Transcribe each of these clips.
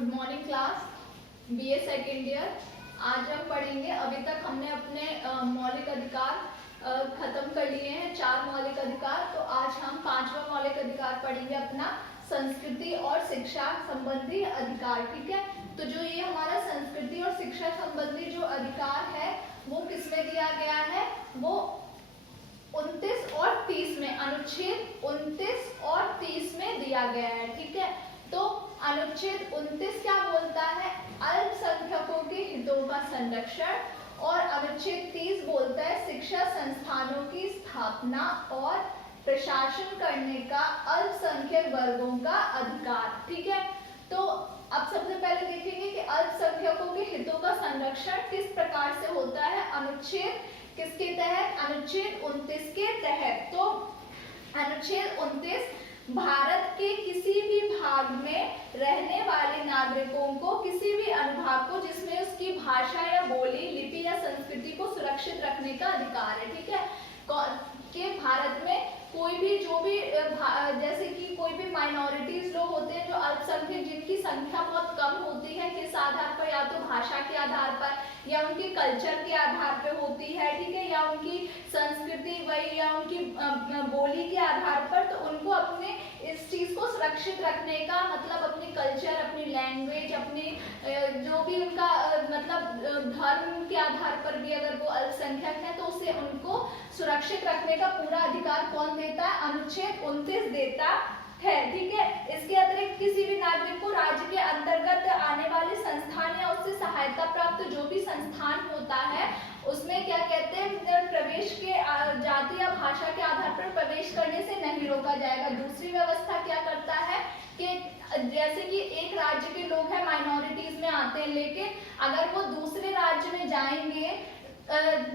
Good morning class, BA second year. आज हम पढ़ेंगे, अभी तक हमने अपने मौलिक अधिकार खत्म कर लिए हैं, 4 मौलिक अधिकार। तो आज हम 5वां मौलिक अधिकार पढ़ेंगे, अपना संस्कृति और शिक्षा संबंधी अधिकार। ठीक है, तो जो ये हमारा संस्कृति और शिक्षा संबंधी जो अधिकार है वो किसमें दिया गया है, वो 29 और 30 में, अनुच्छेद 29 और 30 में दिया गया है। ठीक है, तो अनुच्छेद 29 क्या बोलता है, अल्पसंख्यकों के हितों का संरक्षण, और अनुच्छेद 30 बोलता है शिक्षा संस्थानों की स्थापना और प्रशासन करने का अल्पसंख्यक वर्गों का अधिकार। ठीक है, तो अब सबसे पहले देखेंगे कि अल्पसंख्यकों के हितों का संरक्षण किस प्रकार से होता है। अनुच्छेद किसके तहत, अनुच्छेद 29 के तहत। तो अनुच्छेद 29 भारत के किसी भी भाग में रहने वाले नागरिकों को किसी भी अनुभाग को जिसमें उसकी भाषा या बोली, लिपि या संस्कृति को सुरक्षित रखने का अधिकार है। ठीक है, कि भारत में कोई भी जो भी जैसे कि कोई भी माइनॉरिटीज लोग होते हैं, जो अल्पसंख्यक जिनकी संख्या बहुत कम होती है, किस आधार पर, या तो भाषा के आधार पर या उनके कल्चर के आधार पर होती है। ठीक है, या उनकी संस्कृति वही या उनकी बोली के आधार पर, तो उनको अपने इस चीज को सुरक्षित रखने का मतलब अपने कल्चर, अपनी लैंग्वेज, अपने जो भी उनका मतलब धर्म के आधार पर भी अगर वो अल्पसंख्यक है तो उसे उनको सुरक्षित रखने का पूरा अधिकार कौन देता है, अनुच्छेद 29 देता है। ठीक है, इसके अतिरिक्त किसी भी नागरिक को राज्य के अंतर्गत आने वाले संस्थान या उससे सहायता प्राप्त जो भी संस्थान होता है उसमें क्या कहते हैं, प्रवेश के जाति या भाषा के आधार पर प्रवेश करने से नहीं रोका जाएगा। दूसरी व्यवस्था क्या करता है कि जैसे कि एक राज्य के लोग हैं, माइनॉरिटीज में आते हैं, लेकिन अगर वो दूसरे राज्य में जाएंगे,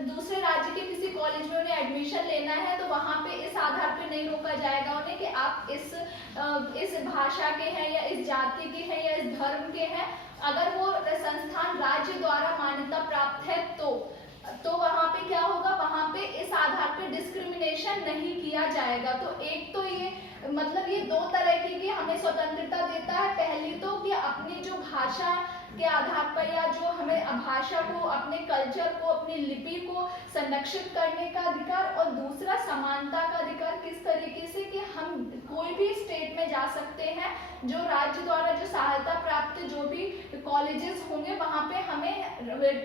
दूसरे राज्य के किसी कॉलेज में उन्हें एडमिशन लेना है, तो वहाँ पे इस आधार पे नहीं रोका जाएगा उन्हें कि आप इस भाषा के हैं या इस जाति के हैं या इस धर्म के हैं। अगर वो संस्थान राज्य द्वारा मान्यता प्राप्त है तो वहाँ पे क्या होगा, वहाँ पे इस आधार पे डिस्क्रिमिनेशन नहीं किया जाएगा। तो एक तो ये मतलब ये दो तरह की हमें स्वतंत्रता देता है। पहली तो कि अपनी जो भाषा के आधार पर या जो हमें भाषा को, अपने कल्चर को, अपनी लिपि को संरक्षित करने का अधिकार, और दूसरा समानता का अधिकार। किस तरीके से कि हम कोई भी स्टेट में जा सकते हैं, जो राज्य द्वारा जो सहायता प्राप्त जो भी कॉलेजेस होंगे वहाँ पे हमें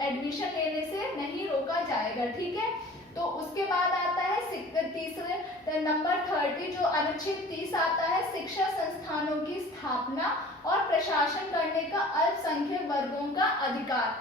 एडमिशन लेने से नहीं रोका जाएगा। ठीक है, तो उसके बाद आता है तीसरे नंबर 30 जो अनुच्छेद 30 आता है, शिक्षा संस्थानों की स्थापना और प्रशासन करने का अल्पसंख्यक वर्गों का अधिकार।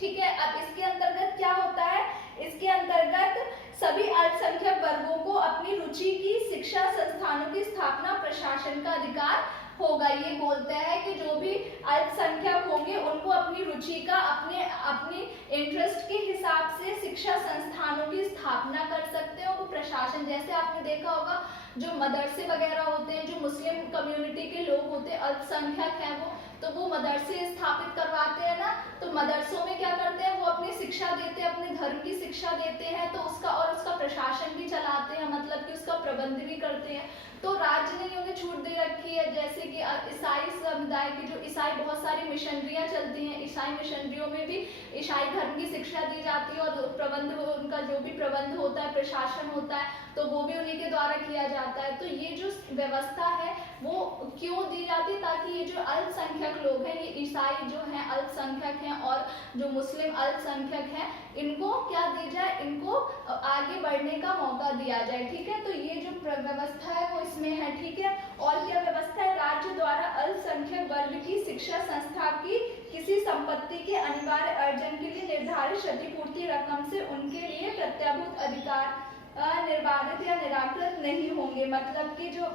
ठीक है, अब इसके अंतर्गत क्या होता है, इसके अंतर्गत सभी अल्पसंख्यक वर्गों को अपनी रुचि की शिक्षा संस्थानों की स्थापना, प्रशासन का अधिकार होगा। ये बोलते हैं कि जो भी अल्पसंख्यक होंगे उनको अपनी रुचि का, अपनी इंटरेस्ट के हिसाब से शिक्षा संस्थानों की स्थापना कर सकते हैं। वो प्रशासन, जैसे आपने देखा होगा जो मदरसे वगैरह होते हैं, जो मुस्लिम कम्युनिटी के लोग होते हैं, अल्पसंख्यक हैं वो, तो वो मदरसे स्थापित करवाते हैं ना, तो मदरसों में क्या करते हैं, वो अपनी शिक्षा देते हैं, अपने धर्म की शिक्षा देते हैं, तो उसका प्रशासन भी चलाते हैं, मतलब कि उसका प्रबंध भी करते हैं। तो राज्य ने उन्हें छूट दे रखी है, जैसे कि ईसाई समुदाय की जो ईसाई बहुत सारी मिशनरियां चलती हैं, ईसाई मिशनरियों में भी ईसाई धर्म की शिक्षा दी जाती है, और प्रबंध उनका जो भी प्रबंध होता है, प्रशासन होता है, तो वो भी उन्हीं के द्वारा किया जाता है। तो ये जो व्यवस्था है वो क्यों दी जाती है, ताकि ये जो अल्पसंख्यक लोग हैं, ये ईसाई जो हैं अल्पसंख्यक हैं और जो मुस्लिम अल्पसंख्यक हैं, इनको क्या दी जाए, इनको आगे बढ़ने का मौका दिया जाए। ठीक है, तो ये जो व्यवस्था है वो इसमें है। ठीक है, और क्या व्यवस्था है, राज्य द्वारा अल्पसंख्यक वर्ग की शिक्षा संस्था की किसी संपत्ति के अनिवार्य अर्जन के लिए निर्धारित क्षतिपूर्ति रकम से उनके लिए प्रत्याभूत अधिकार निर्बाधित या निराकृत नहीं होंगे। मतलब कि जो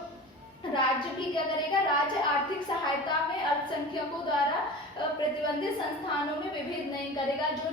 राज्य भी क्या करेगा, राज्य आर्थिक सहायता में अल्पसंख्यकों द्वारा प्रतिबंधित संस्थानों में विभेद नहीं करेगा। जो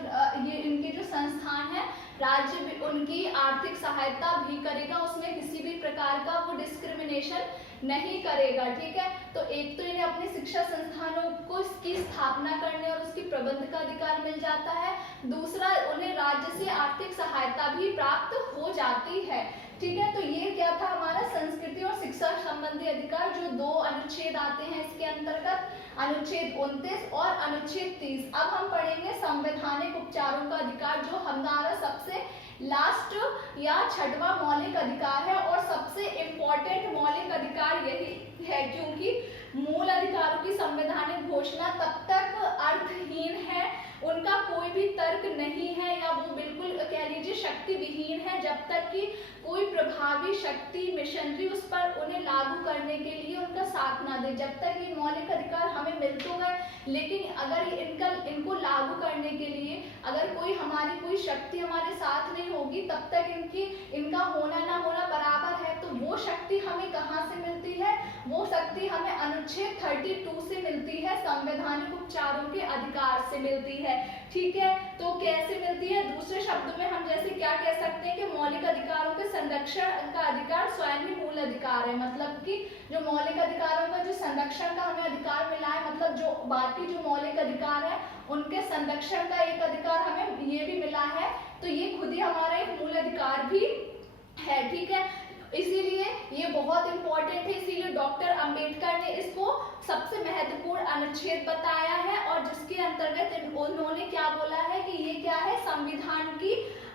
ये इनके जो संस्थान है, राज्य भी उनकी आर्थिक सहायता भी करेगा, उसमें किसी भी प्रकार का वो डिस्क्रिमिनेशन नहीं करेगा। ठीक है, तो एक तो इन्हें अपने शिक्षा संस्थानों को इसकी स्थापना करने और उसकी प्रबंध का अधिकार मिल जाता है, दूसरा उन्हें राज्य से आर्थिक सहायता भी प्राप्त हो जाती है। ठीक है, तो ये क्या था हमारा संस्कृति और शिक्षा संबंधी संबंधी अधिकार, जो 2 अनुच्छेद आते हैं इसके अंतर्गत, अनुच्छेद 29 और अनुच्छेद 30। अब हम पढ़ेंगे संवैधानिक उपचारों का अधिकार, जो हमारा सबसे लास्ट या 6वां मौलिक अधिकार है और सबसे इम्पोर्टेंट मौलिक अधिकार यही है, क्योंकि मूल अधिकारों की संवैधानिक घोषणा तब तक अर्थहीन है, उनका कोई भी तर्क नहीं है, या वो बिल्कुल कह लीजिए शक्ति विहीन है, जब तक कि कोई प्रभावी शक्ति मिशनरी उस पर उन्हें लागू करने के लिए उनका साथ ना दे। जब तक ये मौलिक अधिकार हमें मिल तो गए, लेकिन अगर इनको लागू करने के लिए अगर हमारी कोई शक्ति हमारे साथ नहीं होगी, तब तक इनका होना ना होना बराबर है। तो वो शक्ति हमें कहाँ से मिलती है? वो शक्ति हमें अनुच्छेद 32 से मिलती है, संवैधानिक उपचारों के अधिकार से मिलती है। ठीक है, तो कैसे मिलती है? दूसरे शब्दों में हम जैसे क्या कह सकते हैं कि मौलिक अधिकारों के संरक्षण का अधिकार स्वयं ही मूल अधिकार है। मतलब कि जो मौलिक अधिकारों का जो संरक्षण का हमें अधिकार मिला है, मतलब जो बाकी जो मौलिक अधिकार है उनके संरक्षण का एक अधिकार हमें ये भी मिला है, तो ये खुद ही हमारा एक मूल अधिकार भी है। ठीक है, इसीलिए ये बहुत इंपॉर्टेंट है, इसीलिए डॉक्टर अंबेडकर ने इसको सबसे महत्वपूर्ण अनुच्छेद बताया है, और जिसके अंतर्गत उन्होंने क्या बोला है कि ये क्या है? संविधान की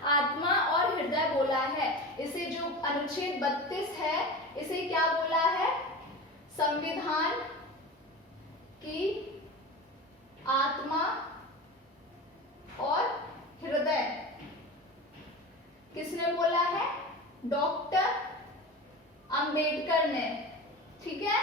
आत्मा और हृदय बोला है। इसे जो अनुच्छेद 32 है, इसे क्या बोला है? संविधान की आत्मा और हृदय। किसने बोला है? डॉक्टर अंबेडकर ने। ठीक है,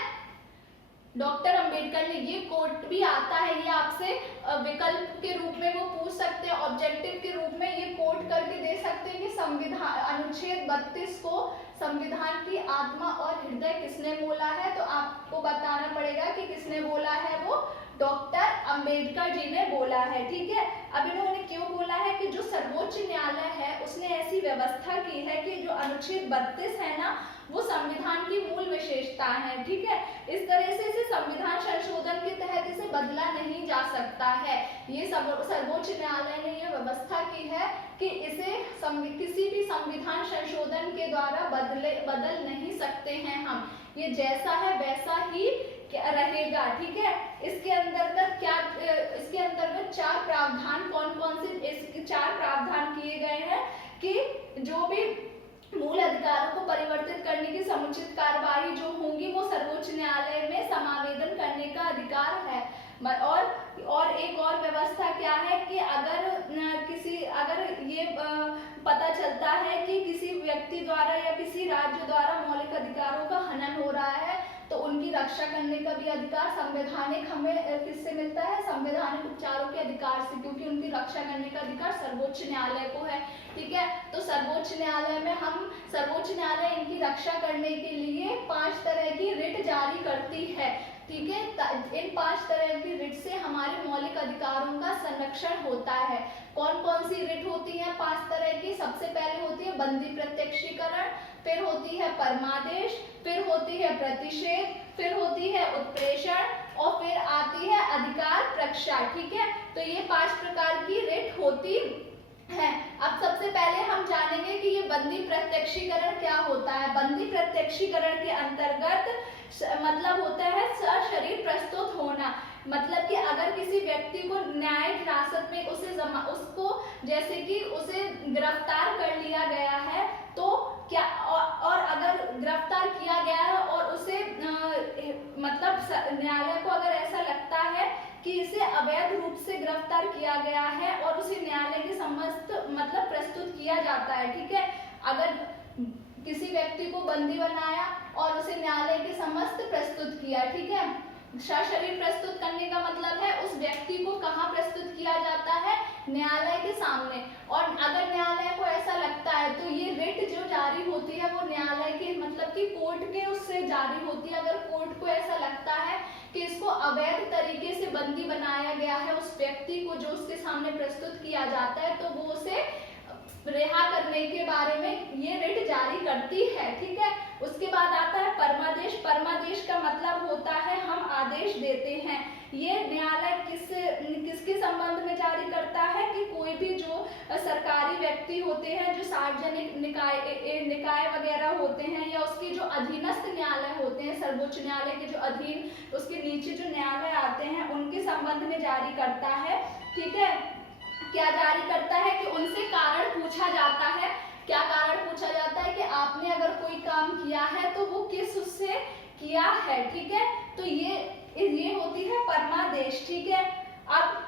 डॉक्टर अंबेडकर ने। ये कोट भी आता है, ये आपसे विकल्प के रूप में वो पूछ सकते हैं, ऑब्जेक्टिव के रूप में ये कोट करके दे सकते हैं कि संविधान अनुच्छेद 32 को संविधान की आत्मा और हृदय किसने बोला है। तो आपको बताना पड़ेगा कि किसने बोला है, वो डॉक्टर अंबेडकर जी ने बोला है। ठीक है, अब इन्होंने क्यों बोला है कि जो सर्वोच्च न्यायालय है उसने ऐसी व्यवस्था की है कि जो अनुच्छेद 32 है ना, वो संविधान की मूल विशेषता है। ठीक है, इस तरह से इसे संविधान संशोधन के तहत इसे बदला नहीं जा सकता है। ये सर्वोच्च न्यायालय ने ये व्यवस्था की है कि इसे किसी भी संविधान संशोधन के द्वारा बदल नहीं सकते हैं हम, ये जैसा है वैसा ही रहेगा। ठीक है, इसके अंतर्गत 4 प्रावधान कौन से इसके 4 प्रावधान किए गए हैं कि जो भी मूल अधिकारों को परिवर्तित करने की समुचित कार्यवाही जो होंगी वो सर्वोच्च न्यायालय में समावेदन करने का अधिकार है। और एक और व्यवस्था क्या है कि अगर ये पता चलता है कि किसी व्यक्ति द्वारा या किसी राज्य द्वारा मौलिक अधिकारों का हनन हो रहा है, तो उनकी रक्षा करने का भी अधिकार संवैधानिक हमें किससे मिलता है? संवैधानिक उपचारों के अधिकार से, क्योंकि उनकी रक्षा करने का अधिकार सर्वोच्च न्यायालय को है। ठीक है, तो सर्वोच्च न्यायालय इनकी रक्षा करने के लिए 5 तरह की रिट जारी करती है। ठीक है, इन 5 तरह की रिट से हमारे मौलिक अधिकारों का संरक्षण होता है। कौन कौन सी रिट होती है 5 तरह की? सबसे पहले होती है बंदी प्रत्यक्षीकरण, फिर होती है परमादेश, फिर होती है प्रतिषेध, फिर होती है उत्प्रेषण और फिर आती है अधिकार रक्षा। ठीक है, तो ये 5 प्रकार की रिट होती है। अब सबसे पहले हम जानेंगे कि ये बंदी प्रत्यक्षीकरण क्या होता है। बंदी प्रत्यक्षीकरण के अंतर्गत मतलब होता है सशरीर प्रस्तुत होना, मतलब कि अगर किसी व्यक्ति को न्यायिक हिरासत में उसको जैसे कि उसे गिरफ्तार कर लिया गया है, तो क्या और अगर गिरफ्तार किया गया है और उसे मतलब न्यायालय को अगर ऐसा लगता है कि इसे अवैध रूप से गिरफ्तार किया गया है और उसे न्यायालय के समस्त मतलब प्रस्तुत किया जाता है। ठीक है, अगर किसी व्यक्ति को बंदी बनाया और उसे न्यायालय के समस्त प्रस्तुत किया। ठीक है, सशरीर प्रस्तुत करने का मतलब है उस व्यक्ति को कहाँ प्रस्तुत किया जाता है? न्यायालय के सामने। और अगर न्यायालय को ऐसा लगता है तो ये रिट जो जारी होती है वो न्यायालय के मतलब कि कोर्ट के उससे जारी होती है। अगर कोर्ट को ऐसा लगता है कि इसको अवैध तरीके से बंदी बनाया गया है उस व्यक्ति को जो उसके सामने प्रस्तुत किया जाता है, तो वो उसे रिहा करने के बारे में ये रिट जारी करती है। ठीक है, उसके बाद आता है परमादेश। परमादेश का मतलब होता है हम आदेश देते हैं। ये न्यायालय किसके संबंध में जारी करता है कि कोई भी जो सरकारी व्यक्ति होते हैं, जो सार्वजनिक निकाय वगैरह होते हैं, या उसके जो अधीनस्थ न्यायालय होते हैं, सर्वोच्च न्यायालय के जो अधीन उसके नीचे जो न्यायालय आते हैं, उनके संबंध में जारी करता है। ठीक है, क्या जारी करता है कि उनसे कारण पूछा जाता है। क्या कारण पूछा जाता है कि आपने अगर कोई काम किया है तो वो किस उससे किया है। ठीक है, तो ये होती है परमादेश। ठीक है, अब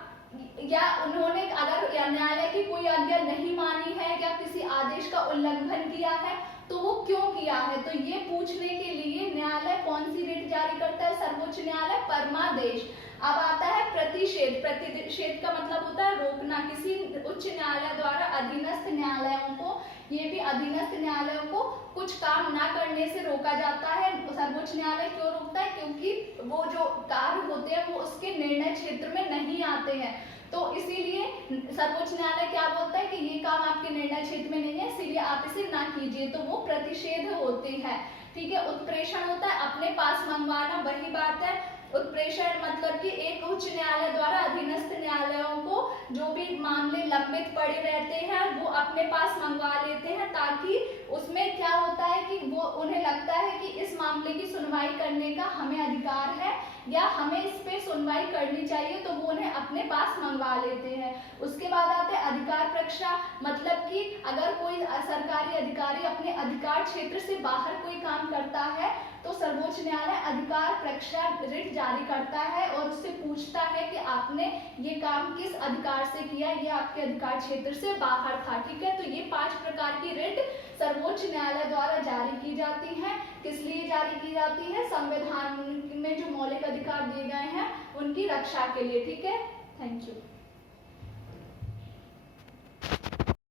या उन्होंने अगर न्यायालय की कोई आज्ञा नहीं मानी है या किसी आदेश का उल्लंघन किया है तो वो क्यों किया है, तो ये पूछने के लिए न्यायालय कौन सी रिट जारी करता है, सर्वोच्च न्यायालय परमादेश। अब आता है प्रतिषेध। प्रतिषेध का मतलब होता है रोकना, किसी उच्च न्यायालय द्वारा अधीनस्थ न्यायालयों को, ये भी अधीनस्थ न्यायालयों को कुछ काम ना करने से रोका जाता है। सर्वोच्च न्यायालय क्यों रोकता है, क्योंकि वो जो कार्य होते हैं वो उसके निर्णय क्षेत्र में नहीं आते हैं, तो इसीलिए सर्वोच्च न्यायालय क्या बोलता है कि ये काम आपके निर्णय क्षेत्र में नहीं है, इसीलिए आप इसे ना कीजिए, तो वो प्रतिषेध होती है। ठीक है, उत्प्रेषण होता है अपने पास मंगवाना, वही बात है। उत्प्रेषण मतलब कि एक उच्च न्यायालय द्वारा अधीनस्थ न्यायालयों को जो भी मामले लंबित पड़े रहते हैं वो अपने पास मंगवा लेते हैं, ताकि उसमें क्या होता है कि वो उन्हें लगता है कि इस मामले की सुनवाई करने का हमें अधिकार है या हमें इस पे सुनवाई करनी चाहिए, तो वो उन्हें अपने पास मंगवा लेते हैं। उसके बाद आते हैं अधिकार प्रक्षा, मतलब कि अगर कोई सरकारी अधिकारी अपने अधिकार क्षेत्र से बाहर कोई काम करता है तो सर्वोच्च न्यायालय अधिकार प्रक्षा रिट जारी करता है और उससे पूछता है कि आपने ये काम किस अधिकार से किया, ये आपके अधिकार क्षेत्र से बाहर था। ठीक है, तो ये 5 प्रकार की रिट सर्वोच्च न्यायालय द्वारा जारी की जाती हैं। किस लिए जारी की जाती है, संविधान में जो मौलिक अधिकार दिए गए हैं उनकी रक्षा के लिए। ठीक है, थैंक यू।